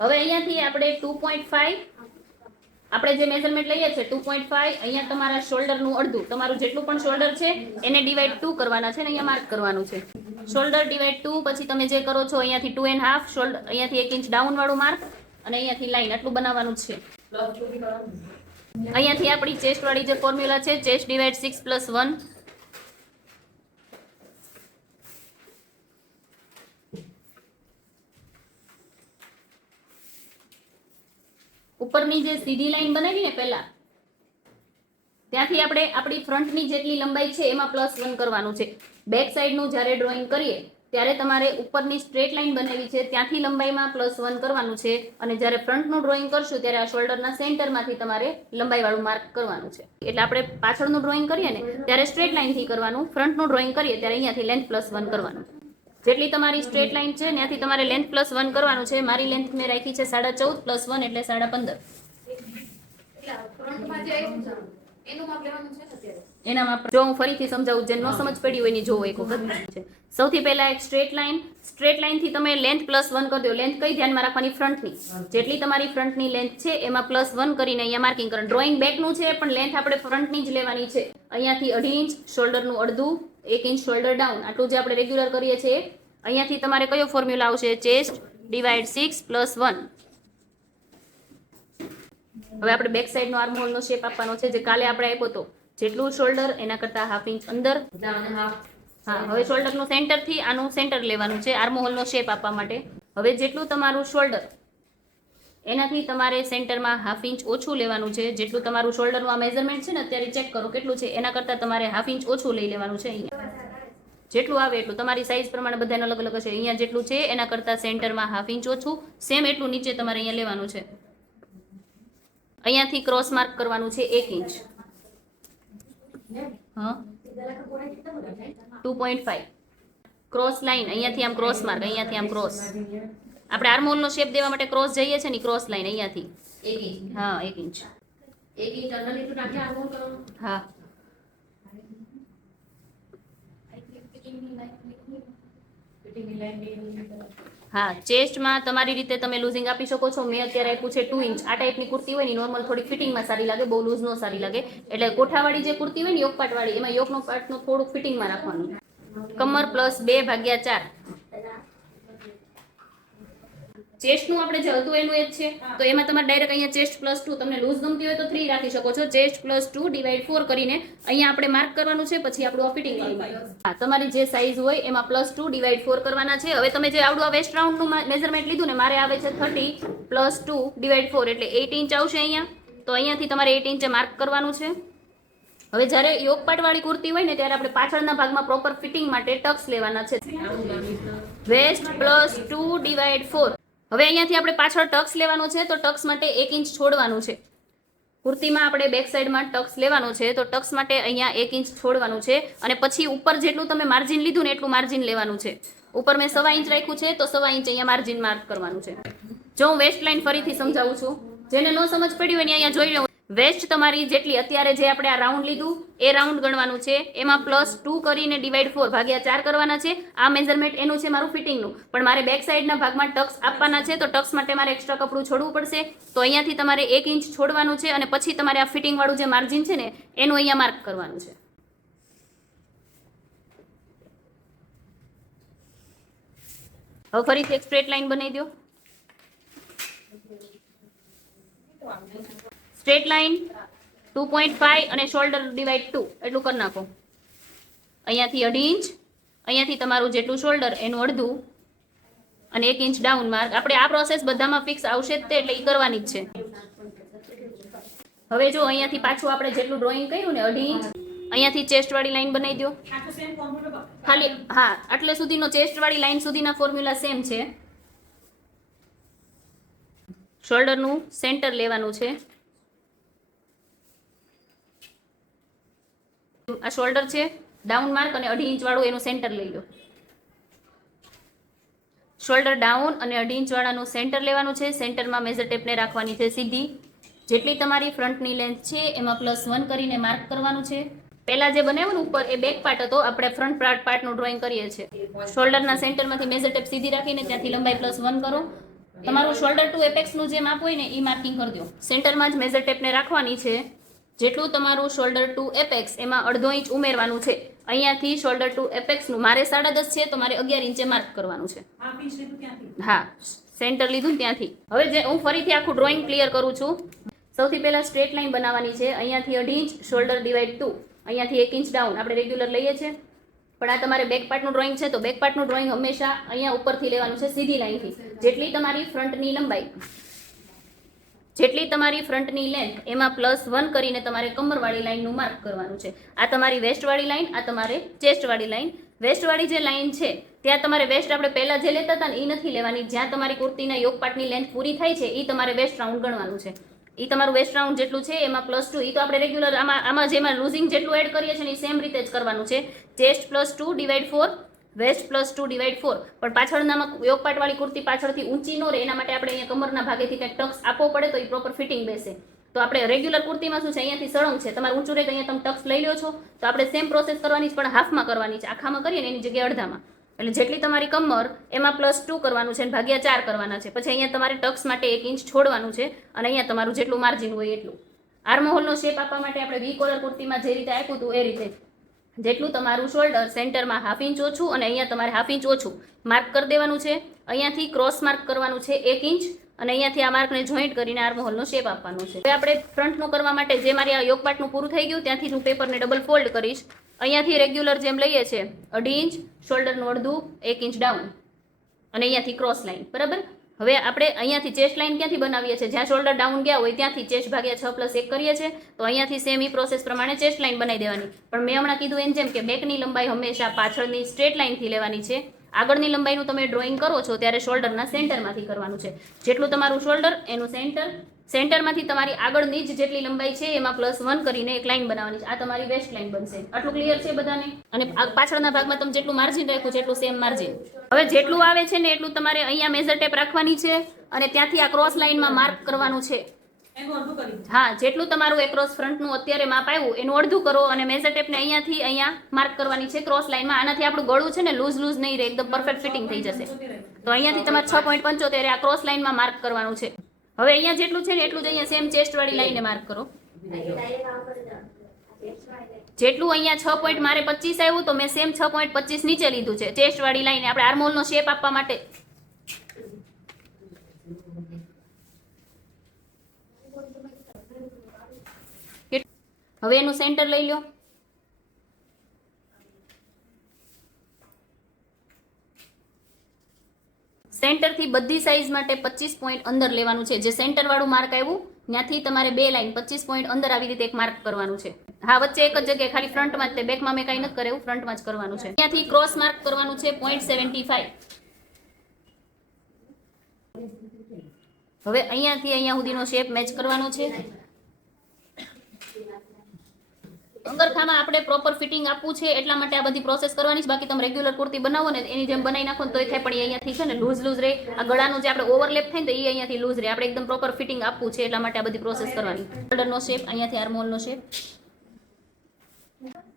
હવે અહીંયાથી આપણે ટુ પોઈન્ટ ફાઈવ આપણે જે મેઝરમેન્ટ લઈએ છીએ ટુ પોઈન્ટ ફાઈવ અહીંયા તમારા શોલ્ડરનું અડધું, તમારું જેટલું પણ શોલ્ડર છે, એને ડિવાઈડ ટુ કરવાના છે ને અહીંયા માર્ક કરવાનું છે. શોલ્ડર ડિવાઈડ ટુ પછી તમે જે કરો છો, અહીંયાથી ટુ એન્ડ હાફ શોલ્ડર અહીંયાથી એક ઇંચ ડાઉન વાળું માર્ક અને અહીંયાથી લાઈન આટલું બનાવવાનું છે. અહીંયાથી આપણી ચેસ્ટ વાળી જે ફોર્મ્યુલા છે chest divide six plus one ઉપરની જે સીધી લાઈન બનાવી ને પહેલા, ત્યાંથી આપણે આપણી ફ્રન્ટની જેટલી લંબાઈ છે એમાં પ્લસ વન કરવાનું છે. બેક સાઈડનું જ્યારે ડ્રોઈંગ કરીએ, ત્યારે તમારે ઉપરની સ્ટ્રેટ લાઈન બનાવી છે, ત્યાંથી લંબાઈમાં પ્લસ વન કરવાનું છે. અને જ્યારે ફ્રન્ટનું ડ્રોઈંગ કરશું, ત્યારે આ શોલ્ડરના સેન્ટરમાંથી તમારે લંબાઈવાળું માર્ક કરવાનું છે. એટલે આપણે પાછળનું ડ્રોઈંગ કરીએ ને, ત્યારે સ્ટ્રેટ લાઈનથી કરવાનું, ફ્રન્ટનું ડ્રોઈંગ કરીએ, ત્યારે અહીંયાથી લેન્થ પ્લસ વન કરવાનું. જેટલી તમારી સ્ટ્રેટ લાઈન છે ત્યાંથી તમારે લેન્થ પ્લસ વન કરવાનું છે. મારી લેન્થ મેં રાખી છે સાડા ચૌદ પ્લસ વન એટલે સાડા પંદર. એનામાં જો હું ફરીથી સમજાવું જે ન સમજ પડી હોય એની જોવો એક વખત. છે સૌથી પહેલા એક સ્ટ્રેટ લાઈન સ્ટ્રેટ લાઈનથી તમે લેન્થ પ્લસ વન કરી દો. લેન્થ કઈ ધ્યાનમાં રાખવાની? ફ્રન્ટની જેટલી તમારી ફ્રન્ટની લેન્થ છે એમાં પ્લસ વન કરીને અહીંયા માર્કિંગ કરવાનું ડ્રોઈંગ બેકનું છે પણ લેન્થ આપણે ફ્રન્ટની જ લેવાની છે. અહીંયાથી અઢી ઇંચ શોલ્ડરનું અડધું એક ઇંચ શોલ્ડર ડાઉન આટલું જે આપણે રેગ્યુલર કરીએ છીએ અહીંયાથી તમારે કયો ફોર્મ્યુલા આવશે? Chest divide six plus one હવે આપણે બેક સાઈડનો આર્મહોલનો શેપ આપવાનો છે, જે કાલે આપણે આપ્યો હતો જેટલું શોલ્ડર એના કરતાં હાફ ઇંચ અંદર. હા, હવે શોલ્ડરનું સેન્ટરથી આનું સેન્ટર લેવાનું છે આર્મહોલનો શેપ આપવા માટે. હવે જેટલું તમારું શોલ્ડર એનાથી તમારે સેન્ટરમાં હાફ ઇંચ ઓછું લેવાનું છે. જેટલું તમારું શોલ્ડરનું આ મેઝરમેન્ટ છે ને, અત્યારે ચેક કરો, કેટલું છે? એના કરતાં તમારે હાફ ઇંચ ઓછું લઈ લેવાનું છે અહીંયા. જેટલું આવે એટલું. તમારી સાઈઝ પ્રમાણે બધાને અલગ અલગ હશે. અહીંયા જેટલું છે એના કરતાં સેન્ટરમાં હાફ ઇંચ ઓછું. સેમ એટલું નીચે તમારે અહીંયા લેવાનું છે. અહીંયાથી ક્રોસ માર્ક કરવાનું છે એક ઇંચ હા. Two point five cross line અહીંયાથી આમ ક્રોસ માર્ક અહીંયાથી આમ ક્રોસ આપણે આર્મોલનો શેપ દેવા માટે ક્રોસ જઈએ છે ને ક્રોસ લાઇન અહીંયાથી. એક ઇંચ હા એક ઇંચ એક ઇંચ હા ફિટિંગની લાઈન બે હા ચેસ્ટમાં તમારી રીતે તમે લૂઝિંગ આપી શકો છો. મેં અત્યારે આપ્યું છે ટુ ઇંચ આ ટાઈપની કુર્તી હોય ને નોર્મલ થોડીક ફિટિંગમાં સારી લાગે, બહુ લૂઝ નો સારી લાગે. એટલે કોઠાવાળી જે કુર્તી હોય ને યોગપાટવાળી એમાં યોગનો પાર્ટનું થોડુંક ફિટિંગમાં રાખવાનું. કમર પ્લસ બે ભાગ્યા ચાર. ચેસ્ટનું આપણે જે હતું એનું એ જ છે તો એમાં તમારે ડાયરેક્ટ અહીંયા ચેસ્ટ પ્લસ ટુ તમને લૂઝ ગમતી હોય તો થ્રી રાખી શકો છો. Chest plus two divide four કરીને અહીંયા આપણે માર્ક કરવાનું છે પછી આપણું ઓફિટિંગ ફિટિંગ હા તમારી જે સાઇઝ હોય એમાં પ્લસ ટુ ડિવાઈડ ફોર કરવાના છે. હવે તમે જે આવડું આ વેસ્ટ રાઉન્ડનું મેઝરમેન્ટ લીધું ને મારે આવે છે thirty plus two divide four એટલે એઇટ ઇંચ આવશે અહીંયા. તો અહીંયાથી તમારે એઇટ ઇંચે માર્ક કરવાનું છે. હવે જ્યારે યોગ પાટવાળી કુર્તી હોય ને ત્યારે આપણે પાછળના ભાગમાં પ્રોપર ફિટિંગ માટે ટક્સ લેવાના છે. Waist plus two divide four હવે અહીંયાથી આપણે પાછળ ટક્સ લેવાનો છે, તો ટક્સ માટે એક ઇંચ છોડવાનું છે. કુર્તીમાં આપણે બેક સાઈડમાં ટક્સ લેવાનો છે, તો ટક્સ માટે અહીંયા એક ઇંચ છોડવાનું છે. અને પછી ઉપર જેટલું તમે માર્જિન લીધું ને એટલું માર્જિન લેવાનું છે. ઉપર મેં સવા ઇંચ રાખ્યું છે, તો સવા ઇંચ અહીંયા માર્જિન માર્ક કરવાનું છે. જો હું વેસ્ટ લાઇન ફરીથી સમજાવું છું, જેને ન સમજ પડી હોય અહીંયા જોઈ લો. વેસ્ટ તમારી જેટલી અત્યારે જે આપણે આ રાઉન્ડ લીધું, એ રાઉન્ડ ગણવાનું છે. એમાં પ્લસ ટુ કરીને ડિવાઈડ ફોર ભાગ્યા ચાર કરવાના છે. આ મેઝરમેન્ટ એનું છે મારું ફિટિંગનું પણ મારે બેક સાઈડના ભાગમાં ટક્સ આપવાના છે, તો ટક્સ માટે મારે એક્સ્ટ્રા કપડું છોડવું પડશે. તો અહીંયાથી તમારે એક ઇંચ છોડવાનું છે અને પછી તમારે આ ફિટિંગવાળું જે માર્જિન છે ને, એનું અહીંયા માર્ક કરવાનું છે. હવે ફરીથી એક સ્ટ્રેટ લાઈન બનાવી દો straight line two point five અને શોલ્ડર ડિવાઈડ ટુ. એટલું કરી નાખો. અહીંયાથી અઢી ઇંચ, અહીંયાથી તમારું જેટલું શોલ્ડર એનું અડધું અને એક ઇંચ ડાઉન માર્ક. આપણે આ પ્રોસેસ બધામાં ફિક્સ આવશે જ તે, એટલે એ કરવાની જ છે. હવે જો અહીંયાથી પાછું આપણે જેટલું ડ્રોઈંગ કર્યું ને, અઢી ઇંચ, અહીંયાથી ચેસ્ટ વાળી લાઈન બનાવી દો ખાલી, હા, આટલે સુધીનો ચેસ્ટ વાળી લાઈન સુધીના ફોર્મ્યુલા સેમ છે. શોલ્ડરનું સેન્ટર લેવાનું છે. આ શોલ્ડર છે ડાઉન માર્ક અને અઢી ઇંચવાળું એનું સેન્ટર લઈ લો. શોલ્ડર ડાઉન અને અઢી ઇંચવાળાનું સેન્ટર લેવાનું છે સેન્ટરમાં મેઝર ટેપને રાખવાની છે સીધી. જેટલી તમારી ફ્રન્ટની લેન્થ છે, એમાં પ્લસ વન કરીને માર્ક કરવાનું છે. પહેલાં જે બનાવ્યું ઉપર, એ બેક પાર્ટ હતો, આપણે ફ્રન્ટ પાર્ટ પાર્ટનું ડ્રોઈંગ કરીએ છીએ. શોલ્ડરના સેન્ટરમાંથી મેઝર ટેપ સીધી રાખીને ત્યાંથી લંબાઈ પ્લસ વન કરો. તમારું શોલ્ડર ટુ એપેક્સનું જે માપ હોય ને, એ માર્કિંગ કરી દો. સેન્ટરમાં જ મેઝર ટેપને રાખવાની છે. જેટલું તમારું શોલ્ડર ટુ એપેક્સ એમાં અડધો ઇંચ ઉમેરવાનું છે. અહીંયાથી શોલ્ડર ટુ એપેક્સનું મારે સાડા દસ છે તો મારે અગિયાર ઇંચે માર્ક કરવાનું છે. હા સેન્ટર લીધું ત્યાંથી. હવે જે હું ફરીથી આખું ડ્રોઈંગ ક્લિયર કરું છું. સૌથી પહેલાં સ્ટ્રેટ લાઇન બનાવવાની છે. અહીંયાથી અઢી ઇંચ શોલ્ડર ડિવાઈડ ટુ અહીંયાથી એક ઇંચ ડાઉન આપણે રેગ્યુલર લઈએ છીએ. પણ આ તમારે બેક પાર્ટનું ડ્રોઈંગ છે તો બેક પાર્ટનું ડ્રોઈંગ હંમેશા અહીંયા ઉપરથી લેવાનું છે સીધી લાઇનથી જેટલી તમારી ફ્રન્ટની લંબાઈ. જેટલી તમારી ફ્રન્ટની લેન્થ એમાં પ્લસ વન કરીને તમારે કમરવાળી લાઈનનું માર્ક કરવાનું છે. આ તમારી વેસ્ટવાળી લાઈન આ તમારે ચેસ્ટવાળી લાઈન વેસ્ટવાળી જે લાઈન છે, ત્યાં તમારે વેસ્ટ આપણે પહેલાં જે લેતા હતા ને એ નથી લેવાની. જ્યાં તમારી કુર્તીના યોગપાટની લેન્થ પૂરી થાય છે એ તમારે વેસ્ટ રાઉન્ડ ગણવાનું છે. એ તમારું વેસ્ટ રાઉન્ડ જેટલું છે, એમાં પ્લસ ટુ એ તો આપણે રેગ્યુલર આમાં આમાં જેમાં લૂઝિંગ જેટલું એડ કરીએ છીએ એ સેમ રીતે જ કરવાનું છે. Chest plus two divide four waist plus two divide four. પણ પાછળનામાં યોગપાટવાળી કુર્તી પાછળથી ઊંચી ન રહે, એના માટે આપણે અહીંયા કમરના ભાગેથી કંઈક ટક્સ આપવો પડે તો એ પ્રોપર ફિટિંગ બેસે. તો આપણે રેગ્યુલર કુર્તીમાં શું છે, અહીંયાથી સળંગ છે. તમારે ઊંચું રહે તો અહીંયા તમે ટક્સ લઈ લો છો. તો આપણે સેમ પ્રોસેસ કરવાની છે પણ હાફમાં કરવાની છે. આખામાં કરીએ ને એની જગ્યાએ અડધામાં. એટલે જેટલી તમારી કમર, એમાં પ્લસ ટુ કરવાનું છે અને ભાગ્યા ચાર કરવાના છે. પછી અહીંયા તમારે ટક્સ માટે એક ઇંચ છોડવાનું છે અને અહીંયા તમારું જેટલું માર્જિન હોય એટલું. આર્મહોલનો શેપ આપવા માટે આપણે વી કોલર કુર્તીમાં જે રીતે આપ્યું હતું એ રીતે જેટલું તમારું શોલ્ડર સેન્ટરમાં હાફ ઇંચ ઓછું અને અહીંયા તમારે હાફ ઇંચ ઓછું માર્ક કરી દેવાનું છે. અહીંયાથી ક્રોસ માર્ક કરવાનું છે એક ઇંચ અને અહીંયાથી આ માર્કને જોઈન્ટ કરીને આર્મહોલનો શેપ આપવાનો છે. હવે આપણે ફ્રન્ટનું કરવા માટે જે મારી આ યોગપાટનું પૂરું થઈ ગયું ત્યાંથી હું પેપરને ડબલ ફોલ્ડ કરીશ. અહીંયાથી રેગ્યુલર જેમ લઈએ છીએ અઢી ઇંચ શોલ્ડરનું અડધું, એક ઇંચ ડાઉન અને અહીંયાથી ક્રોસ લાઈન બરાબર? હવે આપણે અહીંયાથી ચેસ્ટ લાઇન ક્યાંથી બનાવીએ છીએ? જ્યાં શોલ્ડર ડાઉન ગયા હોય ત્યાંથી ચેસ્ટ ભાગ્યા છ પ્લસ એક કરીએ છીએ. તો અહીંયાથી સેમ ઈ પ્રોસેસ પ્રમાણે ચેસ્ટ લાઇન બનાવી દેવાની. પણ મેં હમણાં કીધું એમ જેમ કે બેકની લંબાઈ હંમેશા પાછળની સ્ટ્રેટ લાઇનથી લેવાની છે. આગળની લંબાઈનું તમે ડ્રોઈંગ કરો છો, ત્યારે શોલ્ડરના સેન્ટરમાંથી કરવાનું છે. જેટલું તમારું શોલ્ડર એનું સેન્ટર સેન્ટરમાંથી તમારી આગળની જ જેટલી લંબાઈ છે, એમાં પ્લસ વન કરીને એક લાઈન બનાવવાની છે. આ તમારી વેસ્ટ લાઈન બનશે. આટલું ક્લિયર છે બધાને? અને પાછળના ભાગમાં તમે જેટલું માર્જિન રાખ્યું છે, એટલું સેમ માર્જિન હવે જેટલું આવે છે ને એટલું તમારે અહીંયા મેઝર ટેપ રાખવાની છે અને ત્યાંથી આ ક્રોસ લાઈનમાં માર્ક કરવાનું છે. હા, જેટલું તમારું એક્રોસ ફ્રન્ટનું અત્યારે માપ આવ્યું, એનું અડધું કરો અને મેઝર ટેપને અહીંયાથી અહીંયા માર્ક કરવાની છે ક્રોસ લાઇનમાં આનાથી આપણું ગળું છે ને લૂઝ લૂઝ નહીં રહે, એકદમ પરફેક્ટ ફિટિંગ થઈ જશે. તો અહીંયાથી તમારે છ પોઈન્ટ પંચોતેર આ ક્રોસ લાઇનમાં માર્ક કરવાનું છે. હવે અહીંયા જેટલું છે ને એટલું જ અહીંયા સેમ ચેસ્ટવાળી લાઈને માર્ક કરો. જેટલું અહીંયા છ પોઈન્ટ મારે પચીસ આવ્યું, તો મેં સેમ છ પોઈન્ટ પચીસ નીચે લીધું છે. ચેસ્ટવાળી લાઈને આપણે આર્મોલનો શેપ આપવા માટે કેટ- હવે એનું સેન્ટર લઈ લો સેન્ટરથી બધી સાઈઝ માટે પચીસ પોઈન્ટ અંદર લેવાનું છે. જે સેન્ટર વાળું માર્ક આવ્યું, ત્યાંથી તમારે બે લાઈન પચીસ પોઈન્ટ અંદર આવી રીતે એક માર્ક કરવાનું છે. હા, વચ્ચે એક જ જગ્યાએ ખાલી ફ્રન્ટમાં જ તે બેકમાં મેં કાંઈ નથી કરેવું ફ્રન્ટમાં જ કરવાનું છે. ત્યાંથી ક્રોસ માર્ક કરવાનું છે પોઈન્ટ સેવન્ટી ફાઈવ હવે અહીંયાથી અહીંયા સુધીનો શેપ મેચ કરવાનો છે. અંગરખામાં આપણે પ્રોપર ફિટિંગ આપવું છે, એટલા માટે આ બધી પ્રોસેસ કરવાની છે. બાકી તમે રેગ્યુલર કુર્તી બનાવો ને, એની જેમ બનાવી નાખો ને એ થાય, પણ અહીંયાથી છે ને લૂઝ લૂઝ રહે. આ ગળાનું જે આપણે ઓવરલેપ થાય ને તો એ અહીંયાથી લૂઝ રહે. આપણે એકદમ પ્રોપર ફિટિંગ આપવું છે, એટલા માટે આ બધી પ્રોસેસ કરવાની. શોલ્ડરનો શેપ અહીંયાથી આર્મોલનો શેપ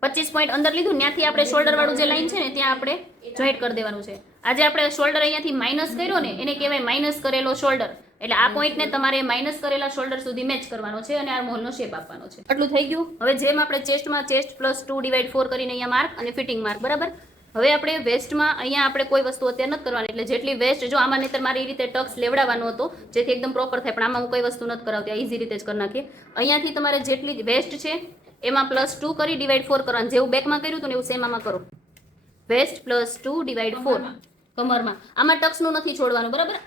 પચીસ પોઈન્ટ અંદર લીધું, ત્યાંથી આપણે શોલ્ડર વાળું જે લાઈન છે ને, ત્યાં આપણે જોઈન્ટ કરી દેવાનું છે. આજે આપણે શોલ્ડર અહીંયાથી માઇનસ કર્યો ને, એને કહેવાય માઇનસ કરેલો શોલ્ડર એટલે આ પોઈન્ટને તમારે માઇનસ કરેલા શોલ્ડર સુધી મેચ કરવાનો છે અને આ મોલનો શેપ આપવાનો છે. આટલું થઈ ગયું? હવે જેમ આપણે ચેસ્ટમાં chest plus two divide four કરીને અહીંયા માર્ક અને ફિટિંગ માર્ક બરાબર? હવે આપણે વેસ્ટમાં અહીંયા આપણે કોઈ વસ્તુ અત્યારે નથી કરવાની એટલે જેટલી વેસ્ટ જો આમાં નહીતર મારી રીતે ટક્સ લેવડાવવાનો હતો જેથી એકદમ પ્રોપર થાય પણ આમાં હું કોઈ વસ્તુ નથી કરાવતી ઇઝી રીતે જ કરી નાખીએ. અહીંયાથી તમારે જેટલી વેસ્ટ છે એમાં પ્લસ ટુ કરી ડિવાઈડ ફોર કરવાનું જેવું બેકમાં કર્યું હતું ને એવું સેમ આમાં કરો. Waist plus two divide four કમરમાં. આમાં ટક્સનું નથી છોડવાનું બરાબર?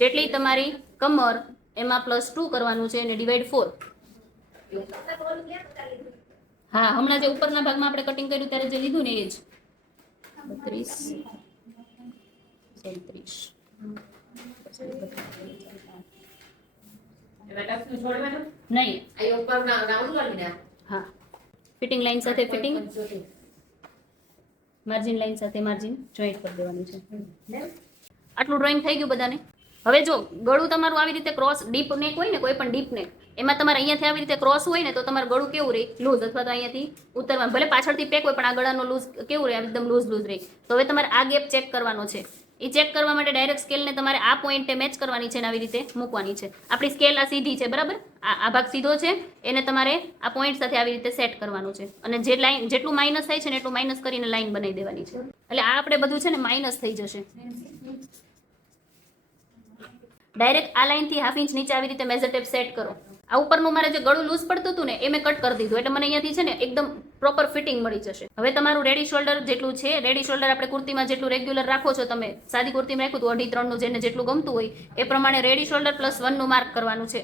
જેટલી તમારી કમર એમાં પ્લસ ટુ કરવાનું છે અને ડિવાઈડ ફોર હા, હમણાં જે ઉપરના ભાગમાં આપણે કટિંગ કર્યું ત્યારે જે લીધું ને એ જ. બત્રીસ. છોડવાનું નહીં. હા. ફિટિંગ લાઈન સાથે ફિટિંગ માર્જિન લાઈન સાથે માર્જિન જોઈન્ટ કરી દેવાનું છે. આટલું ડ્રોઈંગ થઈ ગયું બધાને? હવે જો ગળું તમારું આવી રીતે ક્રોસ ડીપ નેક હોય ને, કોઈ પણ ડીપ નેક એમાં તમારે અહીંયાથી આવી રીતે ક્રોસ હોય ને, તો તમારું ગળું કેવું રહે? લૂઝ અથવા તો અહીંયાથી ઉતરવાનું. ભલે પાછળથી પેક હોય, પણ આ ગળાનો લૂઝ કેવું રહે? એકદમ લૂઝ લૂઝ રહે. તો હવે તમારે આ ગેપ ચેક કરવાનો છે. એ ચેક કરવા માટે ડાયરેક્ટ સ્કેલને તમારે આ પોઈન્ટે મેચ કરવાની છે અને આવી રીતે મૂકવાની છે. આપણી સ્કેલ આ સીધી છે, બરાબર? આ આ ભાગ સીધો છે. એને તમારે આ પોઈન્ટ સાથે આવી રીતે સેટ કરવાનું છે. અને જે લાઈન જેટલું માઇનસ થાય છે ને, એટલું માઇનસ કરીને લાઈન બનાવી દેવાની છે. એટલે આ આપણે બધું છે ને માઇનસ થઈ જશે. ડાયરેક્ટ આ લાઇનથી હાફ ઇંચ નીચે આવી રીતે મેઝર ટેપ સેટ કરો. આ ઉપરનું મારે જે ગળું લૂઝ પડતું હતું ને, એ મેં કટ કરી દીધું. એટલે મને અહીંયાથી છે ને, એકદમ પ્રોપર ફિટિંગ મળી જશે. હવે તમારું રેડી શોલ્ડર જેટલું છે રેડી શોલ્ડર આપણે કુર્તીમાં જેટલું રેગ્યુલર રાખો છો તમે, સાદી કુર્તીમાં રાખ્યું હતું અઢી ત્રણનું જેને જેટલું ગમતું હોય, એ પ્રમાણે રેડી શોલ્ડર પ્લસ વનનું માર્ક કરવાનું છે.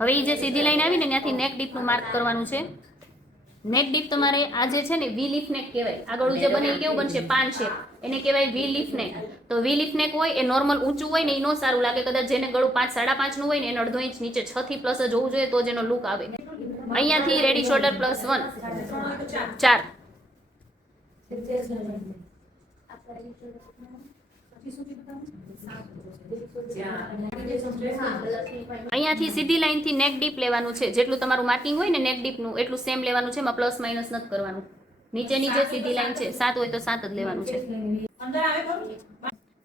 હવે એ જે સીધી લાઈન આવી ને, ત્યાંથી નેક ડીપનું માર્ક કરવાનું છે. નેક ડીપ તમારે આ જે છે ને વી લીફ નેક કહેવાય. આગળ જે બને એ કેવું બનશે? પાન છે એને કહેવાય વી લીફ નેક તો વી લીફ નેક હોય, એ નોર્મલ ઊંચું હોય ને, એ નો સારું લાગે. કદાચ જેને ગળું પાંચ, સાડા પાંચનું હોય ને, એને અડધો ઇંચ નીચે છ થી પ્લસ જ હોવું જોઈએ, તો જ એનો લુક આવે. અહીંયાથી રેડી શોલ્ડર પ્લસ વન ચાર ચાર પછી શું કીધું તમે? અહીંયાથી સીધી લાઈનથી નેક ડીપ લેવાનું છે. જેટલું તમારું માર્કિંગ હોય ને નેક ડીપનું એટલું સેમ લેવાનું છે. એમાં પ્લસ માઇનસ નથી કરવાનું. નીચેની જે સીધી લાઈન છે. સાત હોય તો સાત જ લેવાનું છે?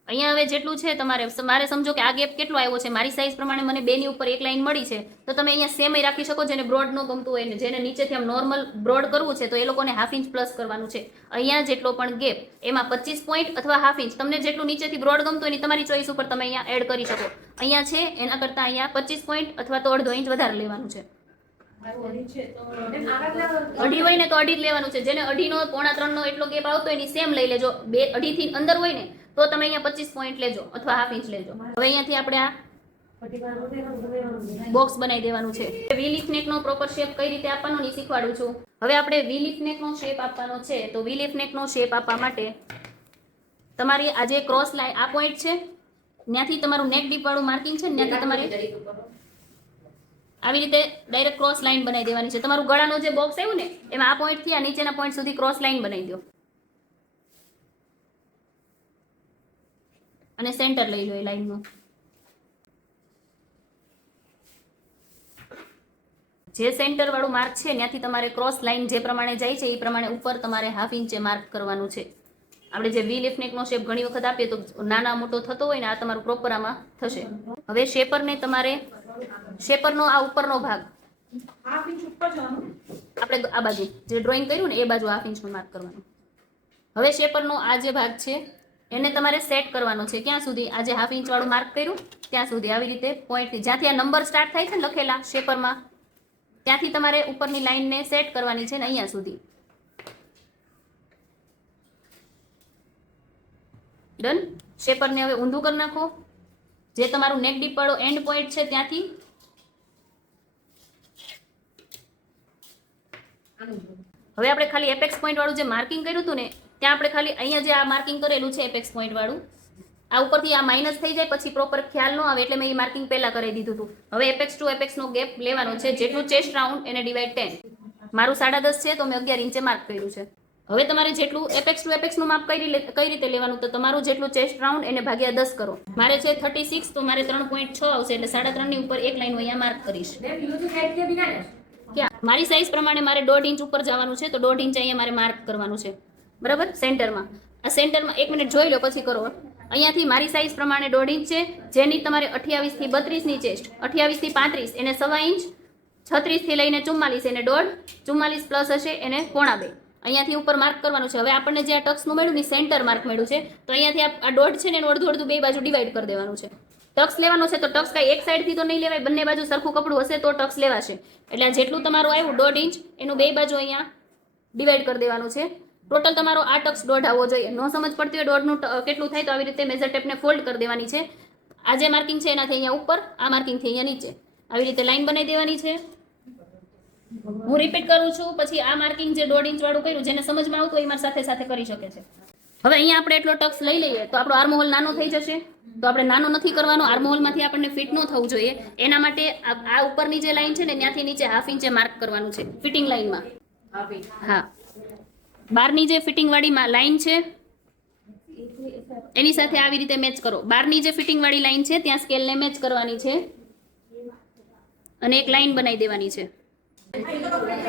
અહીંયા હવે જેટલું છે, તમારે મારે સમજો કે આ ગેપ કેટલો આવ્યો છે? મારી સાઈઝ પ્રમાણે મને બેની ઉપર એક લાઈન મળી છે. તો તમે અહીંયા સેમ રાખી શકો, જેને બ્રોડ ન ગમતું હોય જેને નીચેથી આમ નોર્મલ બ્રોડ કરવું છે, તો એ લોકોને હાફ ઇંચ પ્લસ કરવાનું છે. અહીંયા જેટલો પણ ગેપ એમાં પચીસ પોઈન્ટ અથવા હાફ ઇંચ તમને જેટલું નીચેથી બ્રોડ ગમતું હોય તમારી ચોઈસ ઉપર તમે અહીંયા એડ કરી શકો. અહીંયા છે, એના કરતાં અહીંયા પચીસ પોઈન્ટ અથવા તો અડધો ઇંચ વધારે લેવાનું છે. અઢી હોય ને તો અઢી જ લેવાનું છે. જેને અઢીનો પોણા ત્રણનો એટલો ગેપ આવતો એની સેમ લઈ લેજો. બે અઢીથી અંદર હોય ને તો તમે અહીંયા પચીસ પોઈન્ટ લેજો અથવા હાફ ઇંચ લેજો. હવે અહીંયાથી આપણે આ બોક્સ બનાવી દેવાનું છે. વીલીફ નેકનો પ્રોપર શેપ કઈ રીતે આપવાનો ની શીખવાડું છું. હવે આપણે વીલીફ નેકનો શેપ આપવાનો છે. તો વીલીફ નેકનો શેપ આપવા માટે તમારી આ જે ક્રોસ લાઈન આ પોઈન્ટ છે, ત્યાંથી તમારું નેક ડીપ વાળું માર્કિંગ છે ત્યાંથી તમારે આવી રીતે ડાયરેક્ટ ક્રોસ લાઈન બનાવી દેવાની છે. તમારું ગળાનો જે બોક્સ આવ્યું ને, એમાં આ પોઈન્ટથી આ નીચેના પોઈન્ટ સુધી ક્રોસ લાઈન બનાવી દો. અને સેન્ટર લઈ લો એ લાઈનનું જે સેન્ટર વાળું માર્ક છે ત્યાંથી તમારે ક્રોસ લાઈન જે પ્રમાણે જાય છે એ પ્રમાણે ઉપર તમારે હાફ ઇંચે માર્ક કરવાનું છે. આપણે જે વી લિફનેકનો શેપ ઘણી વખત આપીએ તો નાના મોટો થતો હોય ને આ તમારું પ્રોપર આમાં થશે. હવે શેપરને તમારે શેપરનો આ ઉપરનો ભાગ. આપણે આ બાજુ જે ડ્રોઈંગ કર્યું ને એ બાજુ હાફ ઇંચનું માર્ક કરવાનું. હવે શેપરનો આ જે ભાગ છે એને તમારે સેટ કરવાનો છે. ક્યાં સુધી? આજે હાફ ઇંચ વાળું માર્ક કર્યું, ત્યાં સુધી. આવી રીતે પોઈન્ટથી જ્યાંથી આ નંબર સ્ટાર્ટ થાય છે લખેલા શેપરમાં ત્યાંથી તમારે ઉપરની લાઈનને સેટ કરવાની છે ને અહીંયા સુધી. ડન શેપરને હવે ઊંધું કરી નાખો. જે તમારું નેક ડીપ વાળો એન્ડ પોઈન્ટ છે ત્યાંથી. હવે આપણે ખાલી એપેક્સ પોઈન્ટ વાળું જે માર્કિંગ કર્યું હતું ને ત્યાં આપણે ખાલી અહીંયા જે આ માર્કિંગ કરેલું છે એપેક્સ પોઈન્ટ વાળું, આ ઉપરથી આ માઇનસ થઈ જાય, પછી પ્રોપર ખ્યાલ ન આવે એટલે મેં એ માર્કિંગ પહેલા કરી દીધું હતું. હવે એપેક્સ ટુ એપેક્સનો ગેપ લેવાનો છે, જેટલું ચેસ્ટ રાઉન્ડ એને ડિવાઈડ ટેન મારું સાડા દસ છે, તો મેં અગિયાર ઇંચે માર્ક કર્યું છે. હવે તમારે જેટલું એપેક્સ ટુ એપેક્સનું માપ કઈ રીતે કઈ રીતે લેવાનું, તો તમારું જેટલું ચેસ્ટ રાઉન્ડ એને ભાગ્યા દસ કરો. મારે છે થર્ટી સિક્સ તો મારે ત્રણ પોઈન્ટ છ આવશે, એટલે સાડા ત્રણની ઉપર એક લાઈન અહીંયા માર્ક કરીશ? ક્યાં? મારી સાઈઝ પ્રમાણે મારે દોઢ ઇંચ ઉપર જવાનું છે, તો દોઢ ઇંચ અહીંયા મારે માર્ક કરવાનું છે. બરાબર? સેન્ટરમાં. આ સેન્ટરમાં એક મિનિટ જોઈ લો, પછી કરો. અહીંયાથી મારી સાઇઝ પ્રમાણે દોઢ ઇંચ છે, જેની તમારે અઠ્યાવીસથી બત્રીસની ચેસ્ટ અઠ્યાવીસથી પાંત્રીસ, એને સવા ઇંચ છત્રીસથી લઈને ચુમ્માલીસ, એને દોઢ, ચુમ્માલીસ પ્લસ હશે, એને પોણા બે. અહીંયાથી ઉપર માર્ક કરવાનું છે. હવે આપણને જે આ ટક્સનું મળ્યું ને સેન્ટર માર્ક મળ્યું છે, તો અહીંયાથી આ- દોઢ છે ને એનું અડધું અડધું બે બાજુ ડિવાઈડ કરી દેવાનું છે. ટક્સ લેવાનો છે તો ટક્સ કાંઈ એક સાઈડથી તો નહીં લેવાય, બંને બાજુ સરખું કપડું હશે તો ટક્સ લેવાશે. એટલે જેટલું તમારું આવ્યું, દોઢ ઇંચ, એનું બે બાજુ અહીંયા ડિવાઈડ કરી દેવાનું છે. ટોટલ તમારો આ ટક્સ દોઢ આવવો જોઈએ. ન સમજ પડતી હોય દોઢનું કેટલું થાય તો આવી રીતે મેઝર ટેપને ફોલ્ડ કરી દેવાની છે. આ જે માર્કિંગ છે એનાથી અહીંયા ઉપર આ માર્કિંગથી અહીંયા નીચે. આવી રીતે લાઈન બનાવી દેવાની છે. હું રિપીટ કરું છું પછી આ માર્કિંગ જે દોઢ ઇંચ વાળું કર્યું જેને સમજમાં આવતું એ મારી સાથે સાથે કરી શકે છે. હવે અહીંયા આપણે એટલો ટક્સ લઈ લઈએ તો આપણો આર્મહોલ નાનો થઈ જશે. તો આપણે નાનો નથી કરવાનો આર્મહોલમાંથી આપણને ફિટ ન થવું જોઈએ. એના માટે આ આ ઉપરની જે લાઈન છે ને ત્યાંથી નીચે હાફ ઇંચે માર્ક કરવાનું છે ફિટિંગ લાઈનમાં હા. બારની જે ફિટિંગવાળી લાઇન છે, એની સાથે આવી રીતે મેચ કરો. બારની જે ફિટિંગવાળી લાઈન છે, ત્યાં સ્કેલને મેચ કરવાની છે અને એક લાઈન બનાવી દેવાની છે.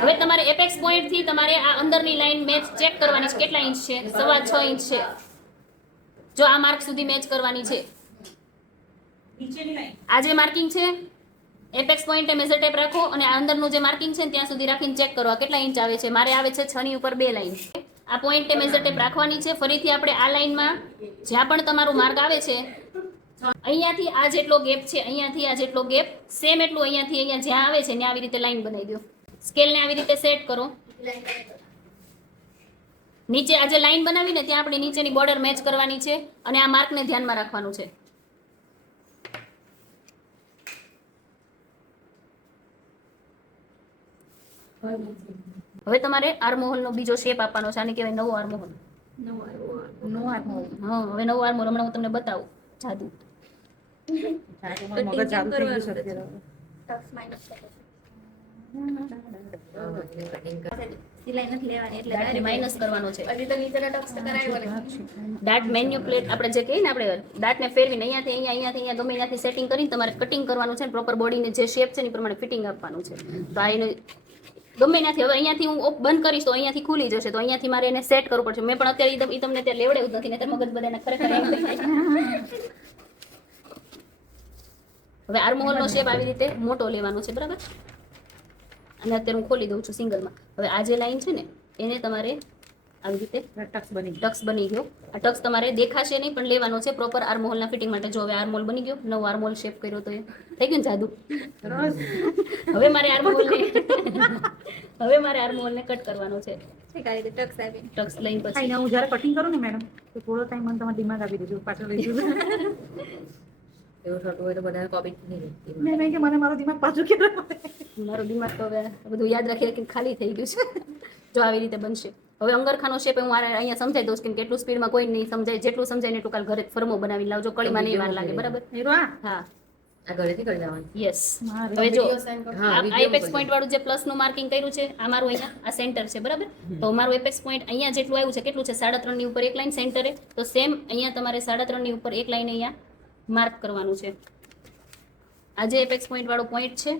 હવે તમારે એપેક્સ પોઈન્ટથી તમારે આ અંદરની લાઈન મેચ ચેક કરવાની છે. કેટલા ઇંચ છે? સવા છ ઇંચ છે. જો આ માર્ક સુધી મેચ કરવાની છે. આ જે માર્કિંગ છે એપેક્સ પોઈન્ટે મેઝર ટેપ રાખો અને અંદરનું જે માર્કિંગ છે ત્યાં સુધી રાખીને ચેક કરો. કેટલા ઇંચ આવે છે? મારે આવે છે છ ની ઉપર બે લાઈન આ પોઈન્ટે મેઝર ટેપ રાખવાની છે. ફરીથી આપણે આ લાઈનમાં જ્યાં પણ તમારું માર્ક આવે છે, અહીંયાથી આ જેટલો ગેપ છે, અહીંયાથી આ જેટલો ગેપ સેમ એટલું અહીંયાથી અહીંયા જ્યાં આવે છે, ત્યાં આવી રીતે લાઈન બનાવી દો. સ્કેલને આવી રીતે સેટ કરો. નીચે આ જે લાઈન બનાવીને, ત્યાં આપણે નીચેની બોર્ડર મેચ કરવાની છે અને આ માર્કને ધ્યાનમાં રાખવાનું છે. હવે તમારે આર્મહોલનો બીજો શેપ આપવાનો છે. આને કહેવાય નવો આર્મોહોલ. નો આત્મા હા હવે નવો આર્મોહોલ હમણાં હું તમને બતાવું. જાદુ. ને. ને તમારે કટિંગ કરવાનું છે પ્રોપર બોડીને જે શેપ છે ને એ પ્રમાણે ફિટિંગ આપવાનું છે. તો આ એને ગમે ત્યાંથી. હવે અહીંયાથી હું બંધ કરીશ તો અહીંયાથી ખુલી જશે. તો અહીંયાથી મારે એને સેટ કરવું પડશે. મેં પણ અત્યારે એ તમને ત્યાં લેવડે નથી ને મગજ બધાને ખરેખર એમ. હવે આર્મહોલનો શેપ આવી રીતે મોટો લેવાનો છે, બરાબર? અને અત્યારે હું ખોલી દઉં છું સિંગલમાં હવે આ જે લાઈન છે ને, એને તમારે આવી રીતે ટક્સ બની ગયું. ટક્સ બની ગયો. આ ટક્સ તમારે દેખાશે નહીં પણ લેવાનો છે પ્રોપર આર્મહોલના ફિટિંગ માટે. જો હવે આર્મોલ બની ગયો નવો આર્મોલ શેપ કર્યો તો એ થઈ ગયું ને જાદુ? હવે મારે આર્મહોલને હવે મારે આર્મહોલને કટ કરવાનો છે. ઠીક આ ટક્સ આપી ટક્સ લઈને પછી હું જ્યારે કટિંગ કરું ને મેડમ તો થોડો ટાઈમ મને તમારે દિમાગ આપી દીધું પાછળ લઈ એવું થતું હોય તો બધા કોપી નહીં મેં મેં કે મને મારો દિમાગ પાછું કેવું મારો દિમાગ તો હવે બધું યાદ રાખી રાખીને ખાલી થઈ ગયું છે. જો આવી રીતે બનશે. હવે અંગરખાનો શેપ હું આ અહીંયા સમજાઈ દઉં કે કેટલું સ્પીડમાં કોઈ નહીં સમજાય. જેટલું સમજાય ને એટલું કાલ ઘરે ફરમો બનાવી લાવજો. કળીમાં નહીં વાર લાગે બરાબર? હા. આ ઘરેથી કરી યસ હવે જો. પોઈન્ટ વાળું જે પ્લસનું માર્કિંગ કર્યું છે આ મારું અહીંયા આ સેન્ટર છે બરાબર? તો મારું એપેક્સ પોઈન્ટ અહીંયા જેટલું આવ્યું છે કેટલું છે? સાડા ત્રણની ઉપર એક લાઈન સેન્ટરે તો સેમ અહીંયા તમારે સાડા ત્રણની ઉપર એક લાઈન અહીંયા માર્ક કરવાનું છે. આ જે એપેક્સ પોઈન્ટ વાળો પોઈન્ટ છે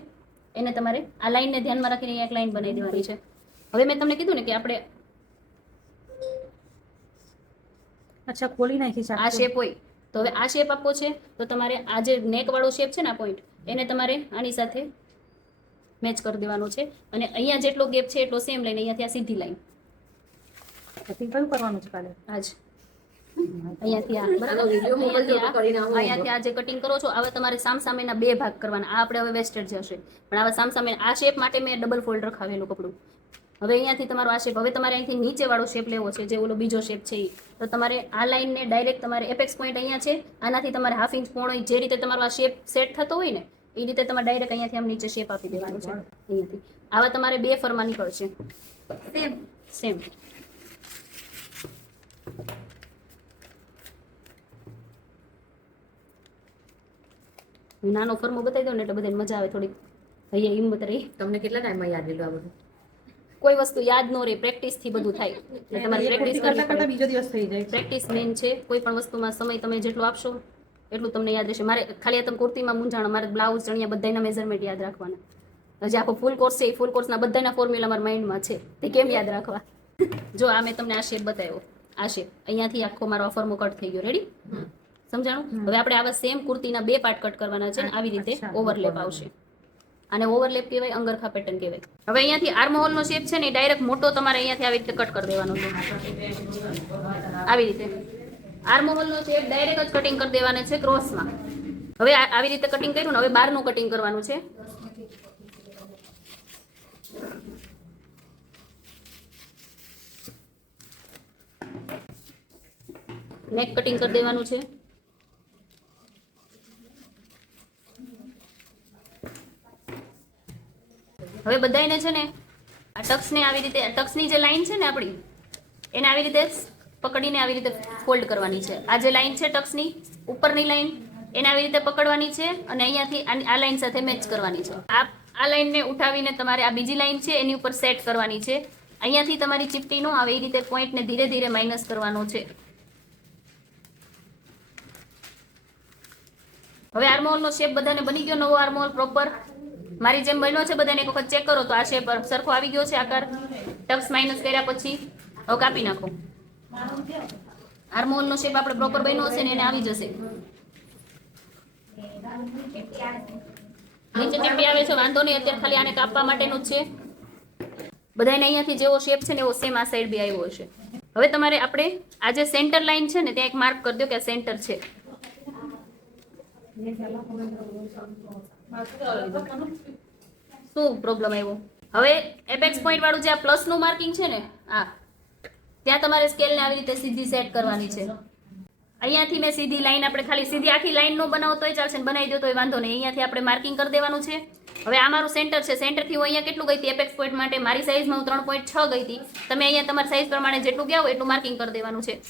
એને તમારે આ લાઈનને ધ્યાનમાં રાખીને અહીંયા એક લાઈન બનાવી દેવાની છે. હવે મેં તમને કીધું ને કે આપણે અચ્છા ખોલી નાખી છે આ શેપ હોય. તો હવે આ શેપ આપવો છે. તો તમારે આ જે નેક વાળો શેપ છે ને આ પોઈન્ટ એને તમારે આની સાથે મેચ કરી દેવાનો છે. અને અહીંયા જેટલો ગેપ છે એટલો સેમ લઈને અહીંયાથી આ સીધી લાઈન કટિંગ કયું કરવાનું છે કાલે? આજ અહીંયાથી આ બરાબર? આનો video મોકલજો કરીને આવું અહીંયાથી આ જે કટિંગ કરો છો હવે તમારે સામસામેના બે ભાગ કરવાના. આ આપણે હવે વેસ્ટેડ જશે. પણ આવા સામસામે આ શેપ માટે મેં ડબલ ફોલ્ડ રખાવેલું કપડું. હવે અહીંયાથી તમારો આ શેપ હવે તમારે અહીંથી નીચે વાળો શેપ લેવો છે જે ઓલો બીજો શેપ છે એ તો તમારે આ લાઈનને ડાયરેક્ટ તમારે એપેક્સ પોઈન્ટ અહીંયા છે આનાથી તમારે હાફ ઇંચ પોણો જે રીતે તમારો આ શેપ સેટ થતો હોય ને એ રીતે તમારે ડાયરેક્ટ અહીંયાથી આમ નીચે શેપ આપી દેવાનો છે અહીંયાથી. આવા તમારે બે ફરમાં નીકળશે. સેમ સેમ નાનો ફર્મો બતાવી દઉં ને એટલે બધાને મજા આવે થોડીક. ભાઈએ હિંમત રહી. તમને કેટલા ટાઈમમાં યાદ રહેલું આ બધું? કોઈ વસ્તુ યાદ ન રહે પ્રેક્ટિસથી બધું થાય. તમારે પ્રેક્ટિસ કરતા કરતા બીજો દિવસ થઈ જાય. પ્રેક્ટિસ મેન છે. કોઈ પણ વસ્તુમાં સમય તમે જેટલો આપશો એટલું તમને યાદ રહેશે. મારે ખાલી તમે કુર્તીમાં મૂંઝાણો મારે બ્લાઉઝ ચણિયા બધાના મેઝરમેન્ટ યાદ રાખવાના. હજી આખો ફૂલ કોર્સ છે એ ફૂલ કોર્સના બધાના ફોર્મ્યુલા મારા માઇન્ડમાં છે. તે કેમ યાદ રાખવા? જો આ મેં તમને આ શેપ બતાવ્યો. આ શેપ અહીંયાથી આખો મારો અફરમો કટ થઈ ગયો. રેડી સમજાણું? હવે આપણે આવા સેમ કુર્તીના બે પાર્ટ કટ કરવાના છે ને આવી રીતે ઓવરલેપ આવશે. અને ઓવરલેપ કહેવાય, અંગરખા પેટર્ન કહેવાય. હવે અહીંયાથી આર્મહોલ નો શેપ છે ને ડાયરેક્ટ મોટો તમારે અહીંયાથી આવી રીતે કટ કરી દેવાનો છે. આવી રીતે. આર્મહોલ નો શેપ ડાયરેક્ટ જ કટિંગ કરી દેવાનો છે ક્રોસમાં હવે આવી રીતે કટિંગ કર્યું ને, હવે બહારનું કટિંગ કરવાનું છે. નેક કટિંગ કરી દેવાનું છે. હવે બધાયને છે ને આ ટક્સને આવી રીતે ટક્સની જે લાઈન છે ને આપણી, એને આવી રીતે પકડીને આવી રીતે ફોલ્ડ કરવાની છે. આ જે લાઈન છે ટક્સની, ઉપરની લાઈન, એને આવી રીતે પકડવાની છે અને અહીંયાથી આ લાઈન સાથે મેચ કરવાની છે. આ આ લાઈનને ઉઠાવીને તમારે આ બીજી લાઈન છે એની ઉપર સેટ કરવાની છે. અહીંયાથી તમારી ચીપટી નો આવે એ રીતે પોઈન્ટને ધીરે ધીરે માઇનસ કરવાનો છે. હવે આર્મોલનો શેપ બધાને બની ગયો, નવો આર્મોલ પ્રોપર મારી જેમ બન્યો છે બધાને એક વખત ચેક કરો તો આ શેપ સરખો આવી ગયો છે આકાર. ટક્સ માઇનસ કર્યા પછી હવે કાપી નાખો. આર્મોલનો શેપ આપણે પ્રોપર બન્યો હશે ને એને આવી જશે. નીચે ટીપી આવે છે, વાંધો નહીં, અત્યારે ખાલી આને કાપવા માટેનું છે. બધાને અહીંયાથી જેવો શેપ છે ને એવો સેમ આ સાઈડ બી આવ્યો હશે. હવે તમારે આપણે આ જે સેન્ટર લાઈન છે ને, ત્યાં એક માર્ક કરી દો કે આ સેન્ટર છે. શું પ્રોબ્લેમ આવ્યો? હવે એપેક્સ પોઈન્ટ વાળું જે આ પ્લસનું માર્કિંગ છે ને, આ, ત્યાં તમારે સ્કેલને આવી રીતે સીધી સેટ કરવાની છે. અહીંયાથી મેં સીધી લાઈન આપણે ખાલી સીધી આખી લાઈન નો બનાવો તોય ચાલશે બનાવી દો તોય વાંધો નહીં. અહીંયાથી આપણે માર્કિંગ કરી દેવાનું છે. હવે આ મારું સેન્ટર છે. સેન્ટરથી હું અહીંયા કેટલું ગઈ હતી? એપેક્સ પોઈન્ટ માટે મારી સાઈઝમાં હું ત્રણ પોઈન્ટ છ ગઈ હતી. તમે અહીંયા તમારી સાઈઝ પ્રમાણે જેટલું ગયા હોય એટલું માર્કિંગ કરી દેવાનું છે.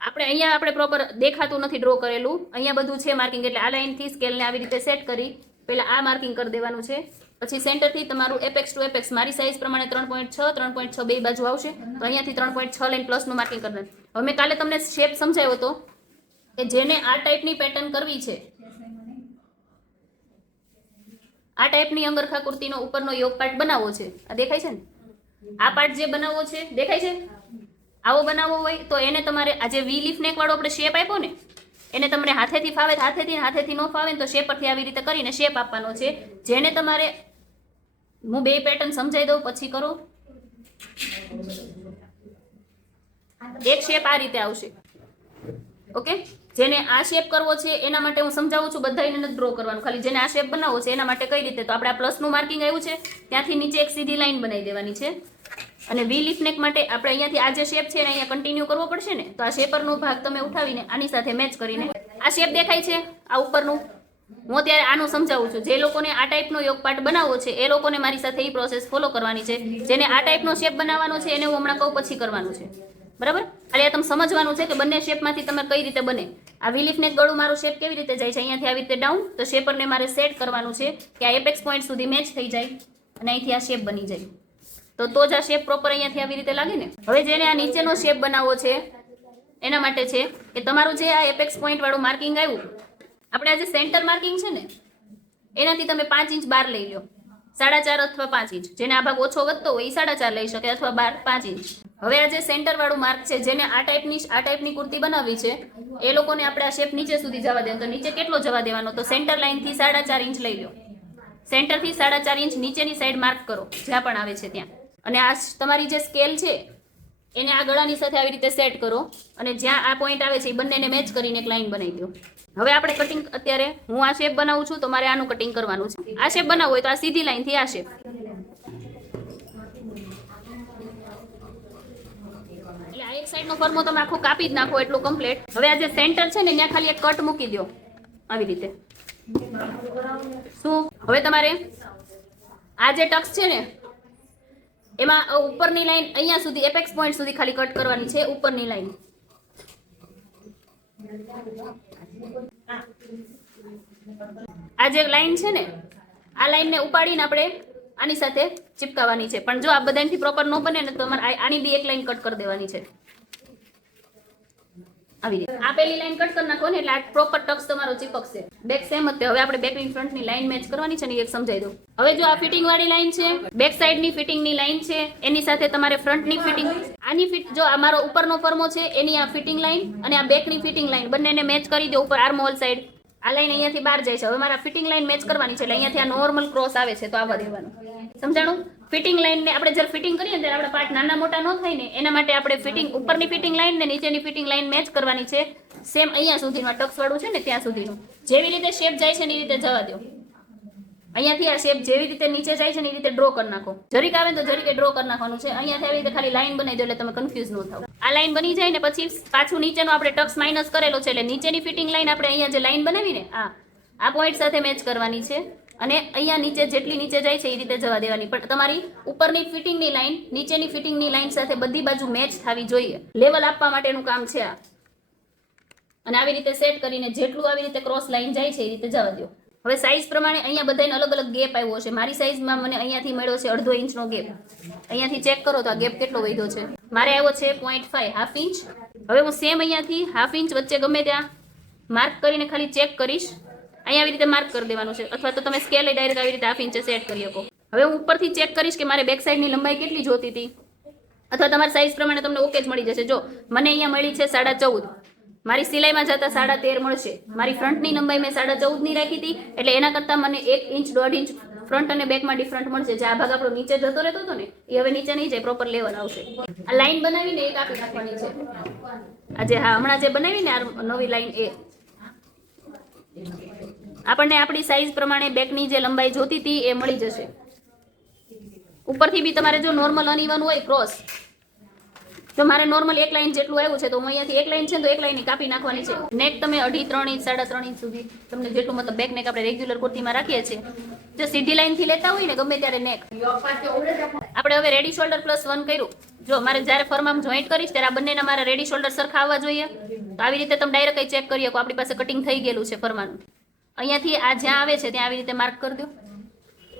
આપણે અહીંયા આપણે પ્રોપર દેખાતું નથી ડ્રો કરેલું. અહીંયા બધું છે માર્કિંગ એટલે આ લાઇનથી સ્કેલને આવી રીતે સેટ કરી. પહેલાં આ માર્કિંગ કરી દેવાનું છે. પછી સેન્ટરથી તમારું એપેક્સ ટુ એપેક્સ મારી સાઈઝ પ્રમાણે ત્રણ પોઈન્ટ છ, ત્રણ પોઈન્ટ છ બે બાજુ આવશે. તો અહીંયાથી ત્રણ પોઈન્ટ છ લાઈન પ્લસનું માર્કિંગ કરી દેવાનું હવે મેં કાલે તમને શેપ સમજાવ્યો હતો કે જેને આ ટાઈપની પેટર્ન કરવી છે, આ ટાઈપની અંગરખા કુર્તીનો ઉપરનો યોગ પાર્ટ બનાવવો છે. આ દેખાય છે ને? આ પાર્ટ જે બનાવવો છે, દેખાય છે? આવો બનાવવો હોય તો એને તમારે આજે વી લીફ નેકવાળો આપણે શેપ આપ્યો ને, એને તમને હાથેથી ફાવે, હાથેથી હાથેથી ન ફાવે તો શેપ પરથી આવી રીતે કરીને શેપ આપવાનો છે. જેને તમારે, હું બે પેટર્ન સમજાવી દઉં, પછી કરો. એક શેપ આ રીતે આવશે. ઓકે જેને આ શેપ કરવો છે, એના માટે હું સમજાવું છું બધાને નથી ડ્રો કરવાનું. ખાલી જેને આ શેપ બનાવવો છે, એના માટે કઈ રીતે? તો આપણે આ પ્લસનું માર્કિંગ આવ્યું છે. ત્યાંથી નીચે એક સીધી લાઈન બનાવી દેવાની છે. અને વી લીફ નેક માટે આપણે અહીંયાથી આ જે શેપ છે એને અહીંયા કન્ટિન્યુ કરવો પડશે ને, તો આ શેપરનો ભાગ તમે ઉઠાવીને આની સાથે મેચ કરીને આ શેપ દેખાય છે આ ઉપરનું. હું અત્યારે આનું સમજાવું છું. જે લોકોને આ ટાઈપનો યોગ પાર્ટ બનાવવો છે, એ લોકોને મારી સાથે એ પ્રોસેસ ફોલો કરવાની છે. જેને આ ટાઈપનો શેપ બનાવવાનો છે, એને હું હમણાં કહું પછી કરવાનું છે. બરાબર? એટલે આ તમે સમજવાનું છે કે બંને શેપમાંથી તમે કઈ રીતે બને. આ વિલીફ નેક ગળું મારું શેપ કેવી રીતે જાય છે? અહીંયાથી આવી રીતે ડાઉન તો શેપરને મારે સેટ કરવાનું છે કે આ એપેક્સ પોઈન્ટ સુધી મેચ થઈ જાય અને અહીંથી આ શેપ બની જાય. તો તો જ આ શેપ પ્રોપર અહીંયાથી આવી રીતે લાગે ને? હવે જેને આ નીચેનો શેપ બનાવવો છે, એના માટે છે કે તમારું જે આ એપેક્સ પોઈન્ટ વાળું માર્કિંગ આવ્યું, આપણે આ જે સેન્ટર માર્કિંગ છે ને, એનાથી તમે પાંચ ઇંચ બાર લઈ લો. સાડા ચાર અથવા પાંચ ઇંચ. જેને આ ભાગ ઓછો વધતો હોય એ સાડા ચાર લઈ શકે અથવા બાર, પાંચ ઇંચ. હવે આ જે સેન્ટર વાળું માર્ક છે, જેને આ ટાઈપની આ ટાઈપની કુર્તી બનાવી છે, એ લોકોને આપણે આ શેપ નીચે સુધી જવા દેવું તો નીચે કેટલો જવા દેવાનો? તો સેન્ટર લાઇનથી સાડા ચાર ઇંચ લઈ લો. સેન્ટરથી સાડા ચાર ઇંચ નીચેની સાઈડ માર્ક કરો. જ્યાં પણ આવે છે ત્યાં. અને આ તમારી જે સ્કેલ છે, એને આ ગળાની સાથે આવી રીતે સેટ કરો અને જ્યાં આ પોઈન્ટ આવે છે એ બંનેને મેચ કરીને એક લાઈન બનાવી દો. હવે આપણે કટિંગ અત્યારે હું આ શેપ બનાવું છું, તો મારે આનું કટિંગ કરવાનું છે. આ શેપ બનાવવું હોય તો આ સીધી લાઈનથી આ શેપ સાઈડનો ફર્મો તમે આખો કાપી જ નાખો એટલું કમ્પ્લીટ હવે આ સેન્ટર છે ને, ત્યાં ખાલી એક કટ મૂકી દો. આવી રીતે. શું? હવે તમારે આ જે ટક્સ છે ને એમાં ઉપરની લાઈન અહીંયા સુધી એપેક્સ પોઈન્ટ સુધી ખાલી કટ કરવાની છે, ઉપરની લાઈન. આ જે લાઈન છે ને, આ લાઈનને ઉપાડીને આપણે આની સાથે ચિપકાવવાની છે. પણ જો આ બધાથી પ્રોપર ન બને ને તો તમારે આની બી એક લાઈન કટ કરી દેવાની છે. આવી રીતે. આ પેલી લાઈન કટ કરી નાખો ને એટલે આ પ્રોપર ટક્સ તમારો ચીપકશે. બેક સેમ જ હવે આપણે બેકની ફ્રન્ટની લાઈન મેચ કરવાની છે ને એક સમજાઈ દઉં. હવે જો આ ફિટિંગ વાળી લાઈન છે બેક સાઈડની ફિટિંગની લાઈન છે, એની સાથે તમારે ફ્રન્ટની ફિટિંગ આની ફિટ જો અમારો ઉપરનો ફર્મો છે, એની આ ફિટિંગ લાઈન અને આ બેકની ફિટિંગ લાઈન બંનેને મેચ કરી દો, ઉપર આર્મ હોલ સાઈડ આ લાઈન અહીંયાથી બહાર જાય છે. હવે મારા ફિટિંગ લાઈન મેચ કરવાની છે એટલે અહીંયાથી આ નોર્મલ ક્રોસ આવે છે તો આવવા દેવાનું સમજાણું? ફિટિંગ લાઈનને આપણે જ્યારે ફિટિંગ કરીએ ત્યારે આપણે પાર્ટ નાના મોટા ન થાય ને, એના માટે આપણે ફિટિંગ ઉપરની ફિટિંગ લાઈન ને નીચેની ફિટિંગ લાઈન મેચ કરવાની છે. સેમ અહીંયા સુધીનું ટક્સ વાળું છે ને ત્યાં સુધીનું. જેવી રીતે શેપ જાય છે એની રીતે જવા દો અહીંયાથી આ શેપ જેવી રીતે નીચે જાય છે ને એ રીતે ડ્રો કરી નાખો. જરીક આવે તો જરીકે ડ્રો કરી નાખવાનું છે. અહીંયાથી આવી રીતે ખાલી લાઈન બનાવી દો એટલે તમે કન્ફ્યુઝ ન થાવ આ લાઈન બની જાય ને પછી પાછું નીચેનો આપણે ટક્સ માઇનસ કરેલો છે એટલે નીચેની ફિટિંગ લાઈન આપણે અહીંયા જે લાઈન બનાવીને આ આ પોઈન્ટ સાથે મેચ કરવાની છે. અને અહીંયા નીચે જેટલી નીચે જાય છે એ રીતે જવા દેવાની. પણ તમારી ઉપરની ફિટિંગની લાઈન નીચેની ફિટિંગની લાઈન સાથે બધી બાજુ મેચ થવી જોઈએ. લેવલ આપવા માટેનું કામ છે આ. અને આવી રીતે સેટ કરીને જેટલું આવી રીતે ક્રોસ લાઈન જાય છે એ રીતે જવા દો હવે સાઈઝ પ્રમાણે અહીંયા બધાને અલગ અલગ ગેપ આવ્યો છે. મારી સાઈઝમાં મને અહીંયાથી મળ્યો છે અડધો ઇંચનો ગેપ અહીંયાથી ચેક કરો તો આ ગેપ કેટલો વધ્યો છે. મારે આવ્યો છે પોઈન્ટ ફાઈવ હાફ ઇંચ હવે હું સેમ અહીંયાથી હાફ ઇંચ વચ્ચે ગમે ત્યાં માર્ક કરીને ખાલી ચેક કરીશ. અહીંયા આવી રીતે માર્ક કરી દેવાનું છે. અથવા તો તમે સ્કેલ ડાયરેક્ટ આવી રીતે હાફ ઇંચે સેટ કરી શકો. હવે હું ઉપરથી ચેક કરીશ કે મારે બેક સાઈડની લંબાઈ કેટલી જોતી હતી. અથવા તમારી સાઈઝ પ્રમાણે તમને ઓકે જ મળી જશે. જો મને અહીંયા મળી છે સાડા ચૌદ મારી સિલાઈમાં જતા સાડા તેર મળશે. મારી ફ્રન્ટની લંબાઈ મેં સાડા ચૌદની રાખી હતી, એટલે એના કરતાં મને એક ઇંચ, દોઢ ઇંચ ફ્રન્ટ અને બેકમાં ડિફરન્ટ મળશે. જે આ ભાગ આપણો નીચે જતો રહેતો હતો ને, એ હવે નીચે નહીં જાય, પ્રોપર લેવલ આવશે. આ લાઈન બનાવીને એક આપી નાખવાની છે. આજે હા, હમણાં જે બનાવી ને આ નવી લાઈન એ. આપણને આપણી સાઈઝ પ્રમાણે બેકની જે લંબાઈ જોતી હતી, એ મળી જશે. ઉપરથી બી તમારે જો નોર્મલ અનઇવન હોય ક્રોસ જો મારે નોર્મલ એક લાઈન જેટલું આવ્યું છે તો હું અહીંયાથી એક લાઈન છે તો એક લાઈન કાપી નાખવાની છે. નેક તમે અઢી, ત્રણ ઇંચ સાડા ત્રણ ઇંચ સુધી તમને જેટલું મતલબ બેક નેક આપણે રેગ્યુલર કુર્તીમાં રાખીએ છીએ, જો સીધી લાઈનથી લેતા હોય ને ગમે ત્યારે નેક આપણે હવે રેડી શોલ્ડર પ્લસ વન કર્યું. જો મારે જ્યારે ફર્મામ જોઈન્ટ કરીશ ત્યારે આ બંનેના મારા રેડી શોલ્ડર સરખા આવવા જોઈએ. તો આવી રીતે તમે ડાયરેક્ટ ચેક કરી શકો. આપણી પાસે કટિંગ થઈ ગયેલું છે ફરમાનું અહીંયાથી આ જ્યાં આવે છે ત્યાં આવી રીતે માર્ક કરી દો.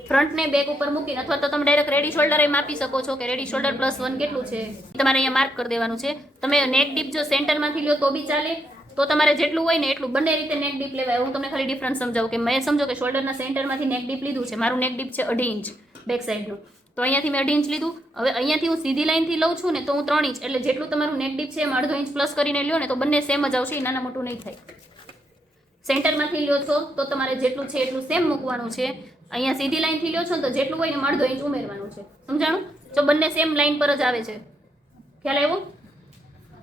ફ્રન્ટ ને બેક ઉપર મૂકીને અથવા તો તમે ડાયરેક્ટ રેડી શોલ્ડર એ માપી શકો છો કે રેડી શોલ્ડર પ્લસ વન કેટલું છે? તમારે અહીંયા માર્ક કરી દેવાનું છે. તમે નેક ડીપ જો સેન્ટરમાંથી લ્યો તો બી ચાલે. તો તમારે જેટલું હોય ને એટલું બંને રીતે નેક ડીપ લેવાય. હું તમને ખાલી ડિફરન્સ સમજાવું કે મેં સમજો કે શોલ્ડરના સેન્ટરમાંથી નેક ડીપ લીધું છે. મારું નેક ડીપ છે અઢી ઇંચ બેક સાઈડનું તો અહીંયાથી મેં અઢી ઇંચ લીધું. હવે અહીંયાથી હું સીધી લાઈનથી લઉં છું ને તો હું ત્રણ ઇંચ એટલે જેટલું તમારું નેક ડીપ છે એમાં અડધો ઇંચ પ્લસ કરીને લ્યો ને તો બંને સેમ જ આવશે. એ નાના મોટું નહીં થાય. સેન્ટરમાંથી લ્યો છો તો તમારે જેટલું છે એટલું સેમ મૂકવાનું છે. અહીંયા સીધી લાઈનથી લ્યો છો ને તો જેટલું હોય ને અડધો ઇંચ ઉમેરવાનું છે. સમજાણું? તો બંને સેમ લાઈન પર જ આવે છે. ખ્યાલ આવ્યો?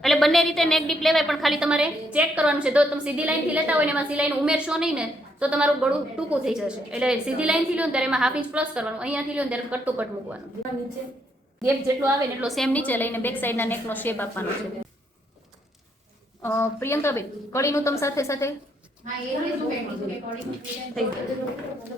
એટલે બંને રીતે નેક ડીપ લેવાય પણ ખાલી તમારે ચેક કરવાનું છે. જો તમે સીધી લાઈનથી લેતા હોય ને એમાં સિલાઈન ઉમેરશો નહીં ને તો તમારું ગળું ટૂંકું થઈ જશે. એટલે સીધી લાઈનથી લ્યો ને ત્યારે એમાં હાફ ઇંચ પ્લસ કરવાનું. અહીંયાથી લ્યો ત્યારે કટ ટુ કટ મૂકવાનું. ગેપ જેટલો આવે ને એટલો સેમ નીચે લઈને બેક સાઈડના નેકનો શેપ આપવાનો છે. પ્રિયંકાબેન કળીનું તમ સાથે સાથે?